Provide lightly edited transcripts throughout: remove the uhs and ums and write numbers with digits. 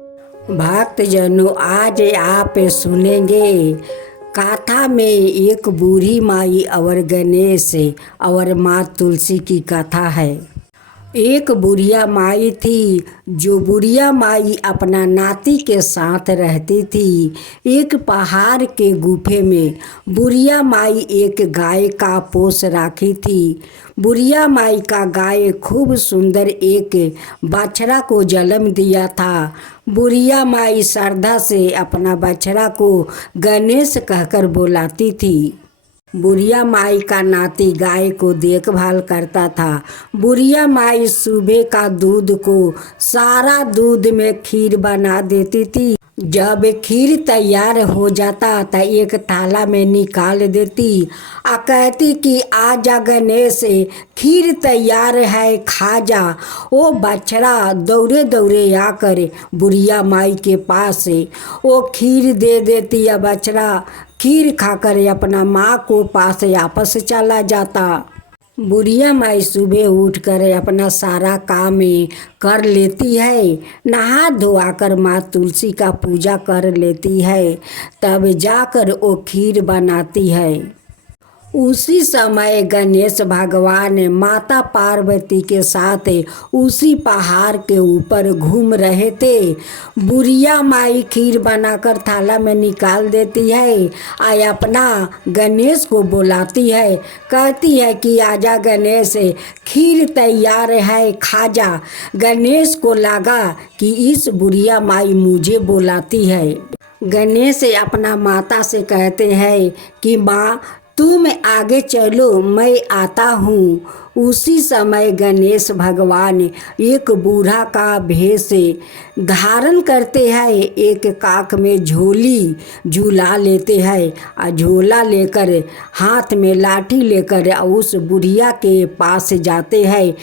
भक्तजनों, आज आप सुनेंगे कथा में एक बूढ़ी माई और गणेश और माँ तुलसी की कथा है। एक बुढ़िया माई थी। जो बुढ़िया माई अपना नाती के साथ रहती थी। एक पहाड़ के गुफे में बुढ़िया माई एक गाय का पोस रखी थी। बुढ़िया माई का गाय खूब सुंदर एक बछड़ा को जन्म दिया था। बुढ़िया माई श्रद्धा से अपना बछड़ा को गणेश कहकर बुलाती थी। बुढ़िया माई का नाती गाय को देखभाल करता था। बुढ़िया माई सुबह का दूध को सारा दूध में खीर बना देती थी। जब खीर तैयार हो जाता तो एक थाला में निकाल देती और कहती कि आजा गणेश, खीर तैयार है, खा जा। वो बछड़ा दौड़े दौड़े आकर बुढ़िया माई के पास वो खीर दे देती है। बछड़ा खीर खाकर अपना माँ को पास वापस चला जाता। बुढ़िया माई सुबह उठकर अपना सारा काम कर लेती है। नहा धोआकर माँ तुलसी का पूजा कर लेती है। तब जाकर वो खीर बनाती है। उसी समय गणेश भगवान माता पार्वती के साथ उसी पहाड़ के ऊपर घूम रहे थे। बुढ़िया माई खीर बनाकर थाला में निकाल देती है और अपना गणेश को बुलाती है। कहती है कि आजा गणेश, खीर तैयार है, खा जा। गणेश को लगा कि इस बुढ़िया माई मुझे बुलाती है। गणेश अपना माता से कहते हैं कि माँ, तुम आगे चलो, मैं आता हूँ। उसी समय गणेश भगवान एक बूढ़ा का भेष धारण करते हैं। एक काख में झोली झूला लेते हैं और झोला लेकर हाथ में लाठी लेकर उस बुढ़िया के पास जाते हैं।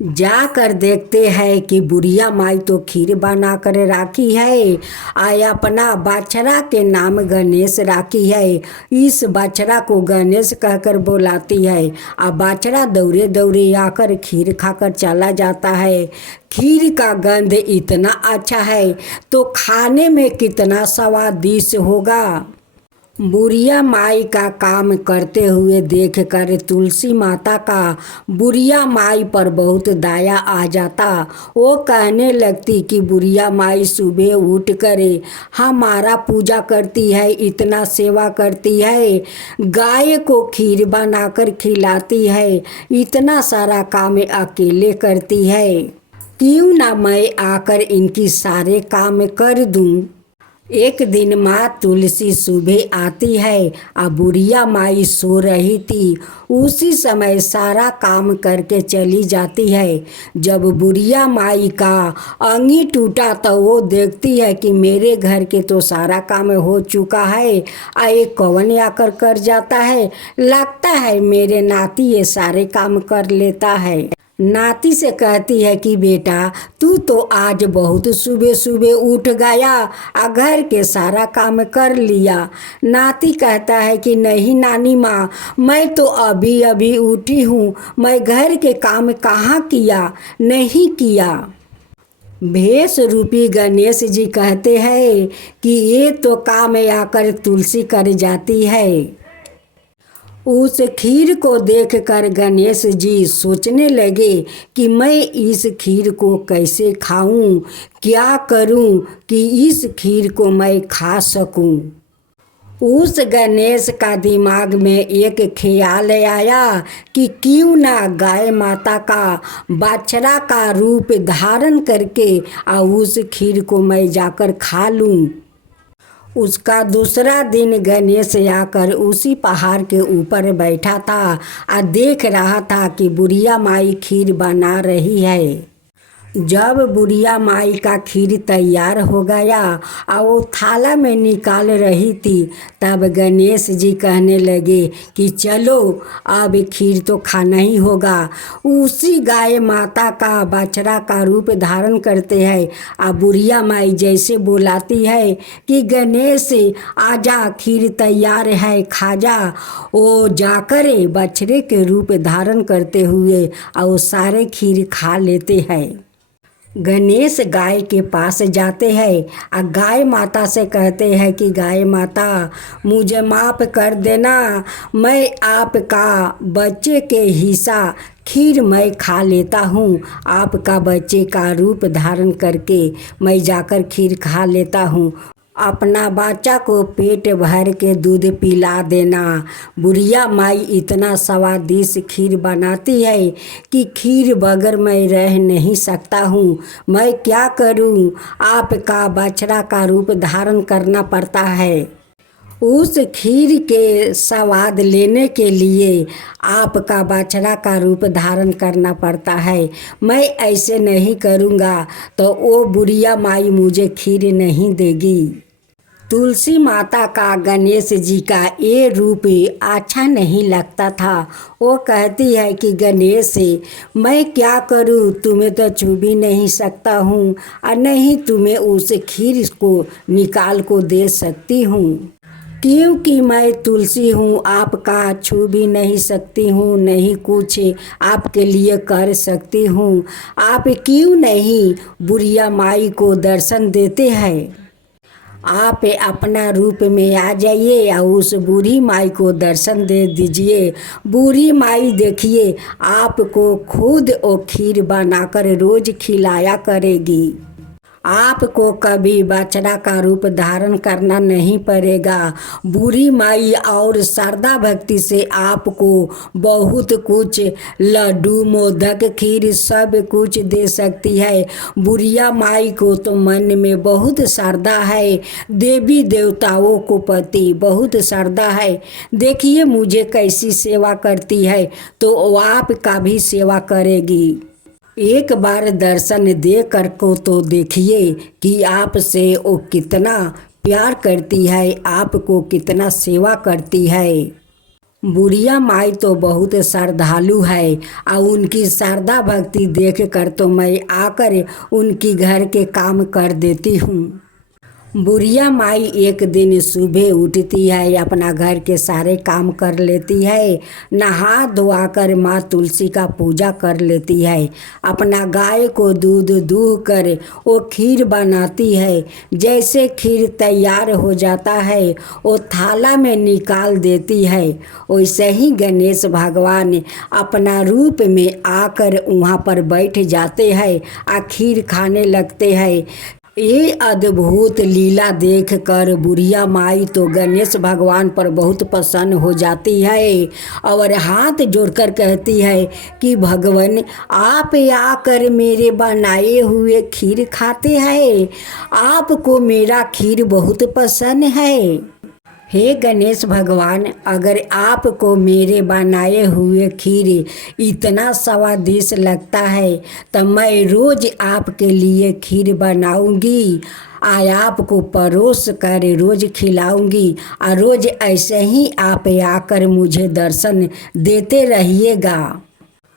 जाकर देखते हैं कि बुढ़िया माई तो खीर बना कर राखी है और अपना बछड़ा के नाम गणेश राखी है। इस बछड़ा को गणेश कहकर बुलाती है और बछड़ा दौड़े दौड़े आकर खीर खाकर चला जाता है। खीर का गंध इतना अच्छा है तो खाने में कितना स्वादिष्ट होगा। बुढ़िया माई का काम करते हुए देखकर तुलसी माता का बुढ़िया माई पर बहुत दया आ जाता। वो कहने लगती कि बुढ़िया माई सुबह उठ कर हमारा पूजा करती है, इतना सेवा करती है, गाय को खीर बनाकर खिलाती है, इतना सारा काम अकेले करती है, क्यों ना मैं आकर इनकी सारे काम कर दूं। एक दिन माँ तुलसी सुबह आती है और बुढ़िया माई सो रही थी। उसी समय सारा काम करके चली जाती है। जब बुढ़िया माई का अंगी टूटा तो वो देखती है कि मेरे घर के तो सारा काम हो चुका है, आए कौन आकर कर जाता है। लगता है मेरे नाती ये सारे काम कर लेता है। नाती से कहती है कि बेटा, तू तो आज बहुत सुबह सुबह उठ गया और घर के सारा काम कर लिया। नाती कहता है कि नहीं नानी माँ, मैं तो अभी अभी उठी हूँ, मैं घर के काम कहाँ किया, नहीं किया। भेष रूपी गणेश जी कहते हैं कि ये तो काम आकर तुलसी कर जाती है। उस खीर को देखकर गणेश जी सोचने लगे कि मैं इस खीर को कैसे खाऊं, क्या करूं कि इस खीर को मैं खा सकूं। उस गणेश का दिमाग में एक ख्याल आया कि क्यों ना गाय माता का बछड़ा का रूप धारण करके और उस खीर को मैं जाकर खा लूं। उसका दूसरा दिन गणेश आकर उसी पहाड़ के ऊपर बैठा था और देख रहा था कि बुढ़िया माई खीर बना रही है। जब बुढ़िया माई का खीर तैयार हो गया और वो थाला में निकाल रही थी, तब गणेश जी कहने लगे कि चलो अब खीर तो खाना ही होगा। उसी गाय माता का बछड़ा का रूप धारण करते हैं और बुढ़िया माई जैसे बुलाती है कि गणेश आजा, खीर तैयार है, खा जा। वो जाकर बछड़े के रूप धारण करते हुए और सारे खीर खा लेते हैं। गणेश गाय के पास जाते हैं और गाय माता से कहते हैं कि गाय माता मुझे माफ़ कर देना, मैं आपका बच्चे के हिस्सा खीर मैं खा लेता हूँ। आपका बच्चे का रूप धारण करके मैं जाकर खीर खा लेता हूँ। अपना बच्चा को पेट भर के दूध पिला देना। बुढ़िया माई इतना स्वादिष्ट खीर बनाती है कि खीर बगैर मैं रह नहीं सकता हूँ। मैं क्या करूँ, आपका बछड़ा का रूप धारण करना पड़ता है। उस खीर के स्वाद लेने के लिए आपका बछड़ा का रूप धारण करना पड़ता है। मैं ऐसे नहीं करूँगा तो वो बुढ़िया माई मुझे खीर नहीं देगी। तुलसी माता का गणेश जी का ये रूप अच्छा नहीं लगता था। वो कहती है कि गणेश मैं क्या करूं, तुम्हें तो छू भी नहीं सकता हूं और नहीं तुम्हें उस खीर को निकाल को दे सकती हूं, क्योंकि मैं तुलसी हूँ, आपका छू भी नहीं सकती हूँ, नहीं कुछ आपके लिए कर सकती हूँ। आप क्यों नहीं बुढ़िया माई को दर्शन देते हैं। आप अपना रूप में आ जाइए और उस बूढ़ी माई को दर्शन दे दीजिए। बूढ़ी माई देखिए आपको खुद वो खीर बनाकर रोज खिलाया करेगी। आपको कभी बछड़ा का रूप धारण करना नहीं पड़ेगा। बूढ़ी माई और श्रद्धा भक्ति से आपको बहुत कुछ लड्डू मोदक खीर सब कुछ दे सकती है। बुढ़िया माई को तो मन में बहुत श्रद्धा है, देवी देवताओं को प्रति बहुत श्रद्धा है। देखिए मुझे कैसी सेवा करती है तो वो आपका भी सेवा करेगी। एक बार दर्शन दे कर को तो देखिए कि आपसे वो कितना प्यार करती है, आपको कितना सेवा करती है। बुढ़िया माई तो बहुत श्रद्धालु है और उनकी श्रद्धा भक्ति देख कर तो मैं आकर उनकी घर के काम कर देती हूँ। बुढ़िया माई एक दिन सुबह उठती है, अपना घर के सारे काम कर लेती है, नहा धोआ कर माँ तुलसी का पूजा कर लेती है, अपना गाय को दूध दूह कर वो खीर बनाती है। जैसे खीर तैयार हो जाता है वो थाला में निकाल देती है। वैसे ही गणेश भगवान अपना रूप में आकर वहाँ पर बैठ जाते हैं और खीर खाने लगते हैं। ये अद्भुत लीला देखकर बुढ़िया माई तो गणेश भगवान पर बहुत प्रसन्न हो जाती है और हाथ जोड़कर कहती है कि भगवान आप आकर मेरे बनाए हुए खीर खाते हैं, आपको मेरा खीर बहुत पसंद है। हे गणेश भगवान, अगर आपको मेरे बनाए हुए खीर इतना स्वादिष्ट लगता है तो मैं रोज़ आपके लिए खीर बनाऊंगी, आपको परोस कर रोज़ खिलाऊंगी और रोज़ ऐसे ही आप आकर मुझे दर्शन देते रहिएगा।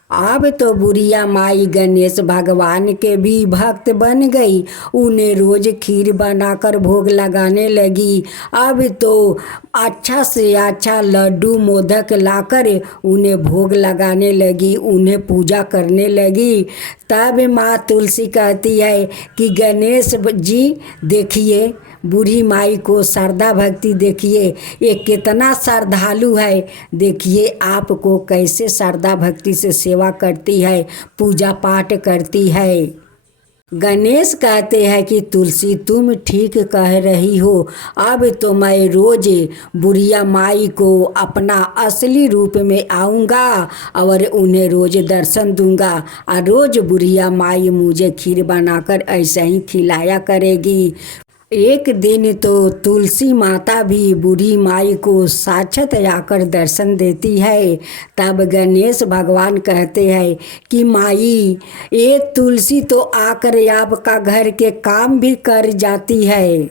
अब तो बुढ़िया माई गणेश भगवान के भी भक्त बन गई। उन्हें रोज खीर बनाकर भोग लगाने लगी। अब तो अच्छा से अच्छा लड्डू मोदक लाकर उन्हें भोग लगाने लगी, उन्हें पूजा करने लगी। तब माँ तुलसी कहती है कि गणेश जी देखिए बूढ़ी माई को श्रद्धा भक्ति देखिए, ये कितना श्रद्धालु है, देखिए आपको कैसे श्रद्धा भक्ति से सेवा करती है, पूजा पाठ करती है। गणेश कहते हैं कि तुलसी तुम ठीक कह रही हो, अब तो मैं रोज बुढ़िया माई को अपना असली रूप में आऊँगा और उन्हें रोज दर्शन दूंगा और रोज बुढ़िया माई मुझे खीर बनाकर ऐसे ही खिलाया करेगी। एक दिन तो तुलसी माता भी बूढ़ी माई को साक्षात आकर दर्शन देती है। तब गणेश भगवान कहते हैं कि माई ये तुलसी तो आकर आपका घर के काम भी कर जाती है।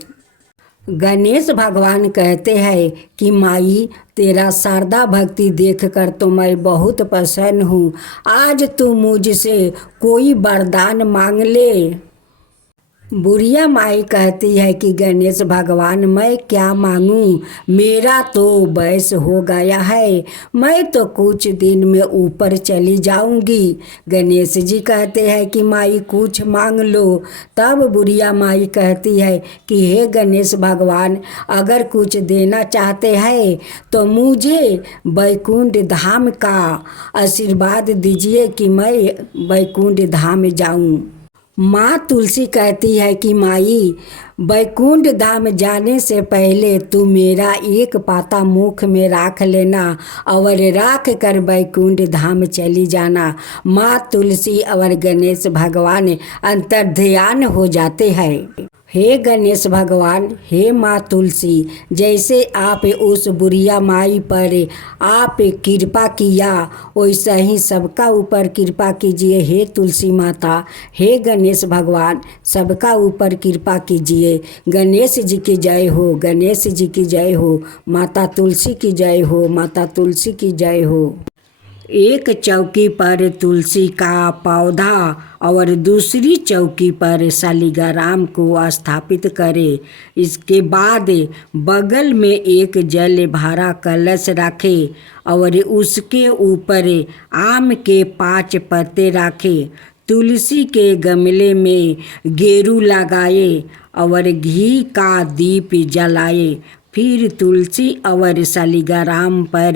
गणेश भगवान कहते हैं कि माई तेरा श्रद्धा भक्ति देखकर तो मैं बहुत प्रसन्न हूँ, आज तू मुझसे कोई वरदान मांग ले। बुढ़िया माई कहती है कि गणेश भगवान मैं क्या मांगूं, मेरा तो बयस हो गया है, मैं तो कुछ दिन में ऊपर चली जाऊंगी। गणेश जी कहते हैं कि माई कुछ मांग लो। तब बुढ़िया माई कहती है कि हे गणेश भगवान, अगर कुछ देना चाहते हैं तो मुझे बैकुंठ धाम का आशीर्वाद दीजिए कि मैं बैकुंठ धाम जाऊं। माँ तुलसी कहती है कि माई, बैकुंठ धाम जाने से पहले तू मेरा एक पाता मुख में राख लेना और राख कर बैकुंठ धाम चली जाना। माँ तुलसी और गणेश भगवान अंतर्ध्यान हो जाते हैं। हे गणेश भगवान, हे माँ तुलसी, जैसे आप उस बुढ़िया माई पर आप कृपा किया वैसा ही सबका ऊपर कृपा कीजिए। हे तुलसी माता, हे गणेश भगवान, सबका ऊपर कृपा कीजिए। गणेश जी की जय हो, गणेश जी की जय हो, माता तुलसी की जय हो, माता तुलसी की जय हो। एक चौकी पर तुलसी का पौधा और दूसरी चौकी पर शालिग्राम को स्थापित करें। इसके बाद बगल में एक जल भरा कलश रखें और उसके ऊपर आम के 5 पत्ते रखें। तुलसी के गमले में गेरू लगाए और घी का दीप जलाए। फिर तुलसी और शालिग्राम पर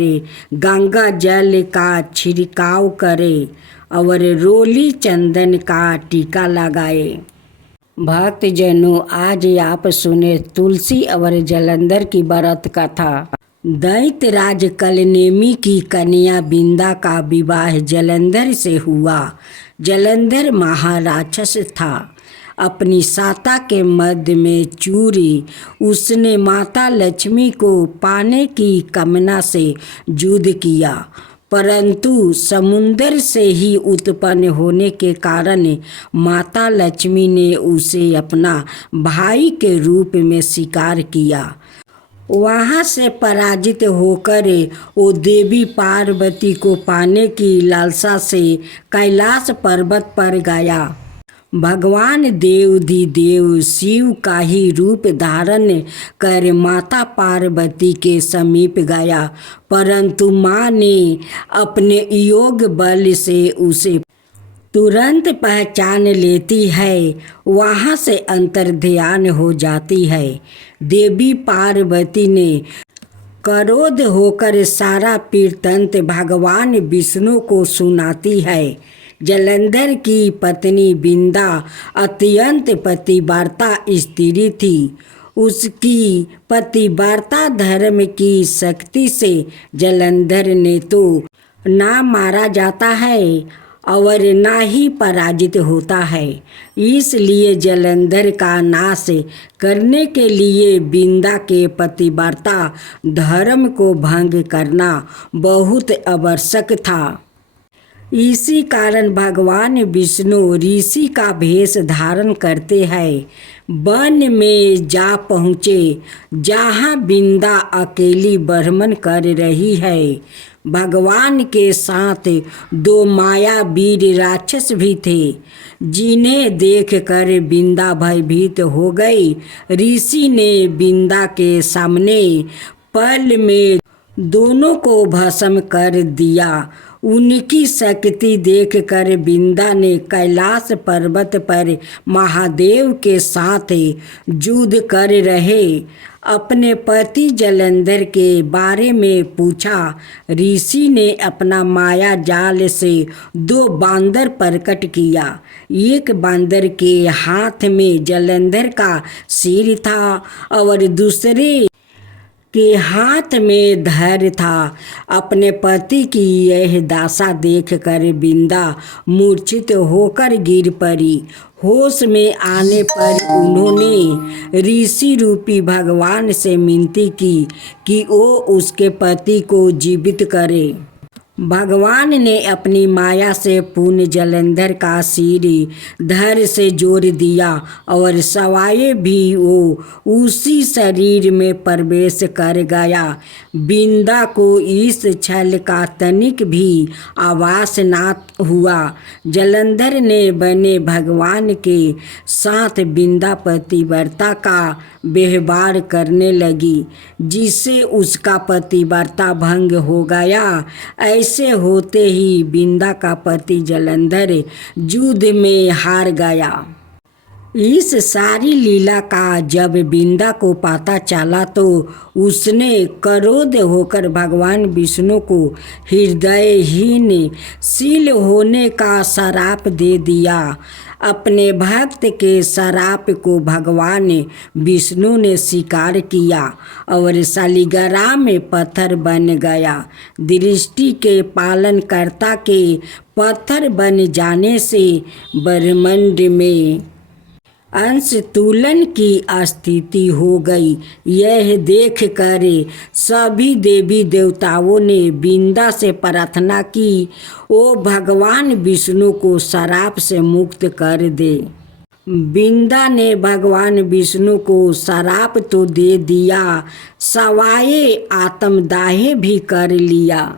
गंगा जल का छिड़काव करे और रोली चंदन का टीका लगाए। भक्तजनों, आज आप सुने तुलसी और जलंधर की व्रत कथा। दैत्यराज कलनेमी की कन्या बिंदा का विवाह जलंधर से हुआ। जलंधर महाराक्षस था। अपनी साता के मध्य में चूरी उसने माता लक्ष्मी को पाने की कामना से युद्ध किया, परंतु समुद्र से ही उत्पन्न होने के कारण माता लक्ष्मी ने उसे अपना भाई के रूप में स्वीकार किया। वहाँ से पराजित होकर वो देवी पार्वती को पाने की लालसा से कैलाश पर्वत पर गया। भगवान देवाधिदेव शिव का ही रूप धारण कर माता पार्वती के समीप गया, परंतु माँ ने अपने योग बल से उसे तुरंत पहचान लेती है, वहाँ से अंतर्ध्यान हो जाती है। देवी पार्वती ने क्रोध होकर सारा वृत्तांत भगवान विष्णु को सुनाती है। जलंधर की पत्नी बिंदा अत्यंत पतिव्रता स्त्री थी। उसकी पतिव्रता धर्म की शक्ति से जलंधर ने तो ना मारा जाता है और ना ही पराजित होता है। इसलिए जलंधर का नाश करने के लिए बिंदा के पतिव्रता धर्म को भंग करना बहुत आवश्यक था। इसी कारण भगवान विष्णु ऋषि का भेष धारण करते हैं। वन में जा पहुँचे जहाँ बिंदा अकेली भ्रमण कर रही है। भगवान के साथ 2 मायावीर राक्षस भी थे, जिन्हें देखकर बिंदा भयभीत हो गई। ऋषि ने बिंदा के सामने पल में दोनों को भस्म कर दिया। उनकी शक्ति देखकर बिंदा ने कैलाश पर्वत पर महादेव के साथ युद्ध कर रहे अपने पति जलंधर के बारे में पूछा। ऋषि ने अपना माया जाल से 2 बांदर प्रकट किया। एक बांदर के हाथ में जलंधर का सिर था और दूसरे के हाथ में धैर्य था। अपने पति की यह दशा देखकर बिंदा मूर्छित होकर गिर पड़ी। होश में आने पर उन्होंने ऋषि रूपी भगवान से विनती की कि वो उसके पति को जीवित करे। भगवान ने अपनी माया से पूर्ण जलंधर का सिर धड़ से जोड़ दिया और सवाए भी वो उसी शरीर में प्रवेश कर गया। बिंदा को इस छल का तनिक भी आभास ना हुआ। जलंधर ने बने भगवान के साथ बिंदा पतिव्रता का व्यवहार करने लगी, जिससे उसका पतिव्रता भंग हो गया। ऐसे होते ही बिंदा का पति जलंधर युद्ध में हार गया। इस सारी लीला का जब बिंदा को पता चला तो उसने क्रोध होकर भगवान विष्णु को हृदयहीन शील होने का श्राप दे दिया। अपने भक्त के श्राप को भगवान विष्णु ने स्वीकार किया और शालिग्राम में पत्थर बन गया। दृष्टि के पालनकर्ता के पत्थर बन जाने से ब्रह्मांड में अंश तुलन की स्थिति हो गई। यह देख कर सभी देवी देवताओं ने बिंदा से प्रार्थना की, ओ भगवान विष्णु को श्राप से मुक्त कर दे। बिंदा ने भगवान विष्णु को श्राप तो दे दिया, सवाए आत्मदाह भी कर लिया।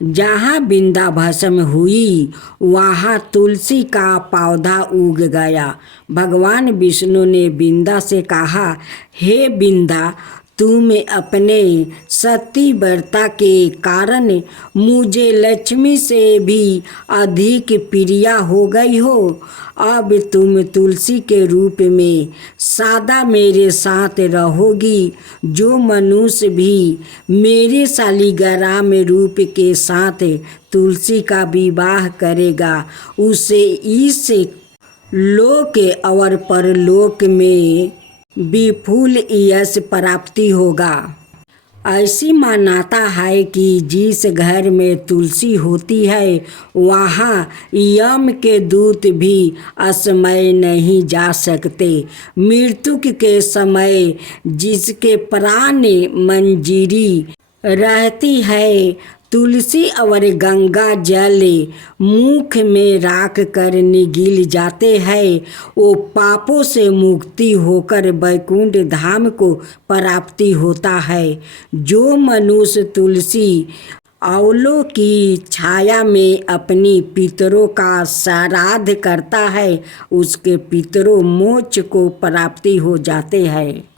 जहाँ बिंदा भस्म हुई वहाँ तुलसी का पौधा उग गया। भगवान विष्णु ने बिंदा से कहा, हे बिंदा, तुम अपने सतीव्रता के कारण मुझे लक्ष्मी से भी अधिक प्रिय हो गई हो। अब तुम तुलसी के रूप में सदा मेरे साथ रहोगी। जो मनुष्य भी मेरे शालिग्राम रूप के साथ तुलसी का विवाह करेगा, उसे इस लोक और परलोक में विपुल यश प्राप्ति होगा। ऐसी मान्यता है कि जिस घर में तुलसी होती है वहाँ यम के दूत भी असमय नहीं जा सकते। मृत्यु के समय जिसके प्राण मंजीरी रहती है, तुलसी और गंगा जल मुख में राख कर निगल जाते हैं, वो पापों से मुक्ति होकर वैकुंठ धाम को प्राप्ति होता है। जो मनुष्य तुलसी औलों की छाया में अपनी पितरों का श्राद्ध करता है, उसके पितरों मोक्ष को प्राप्ति हो जाते हैं।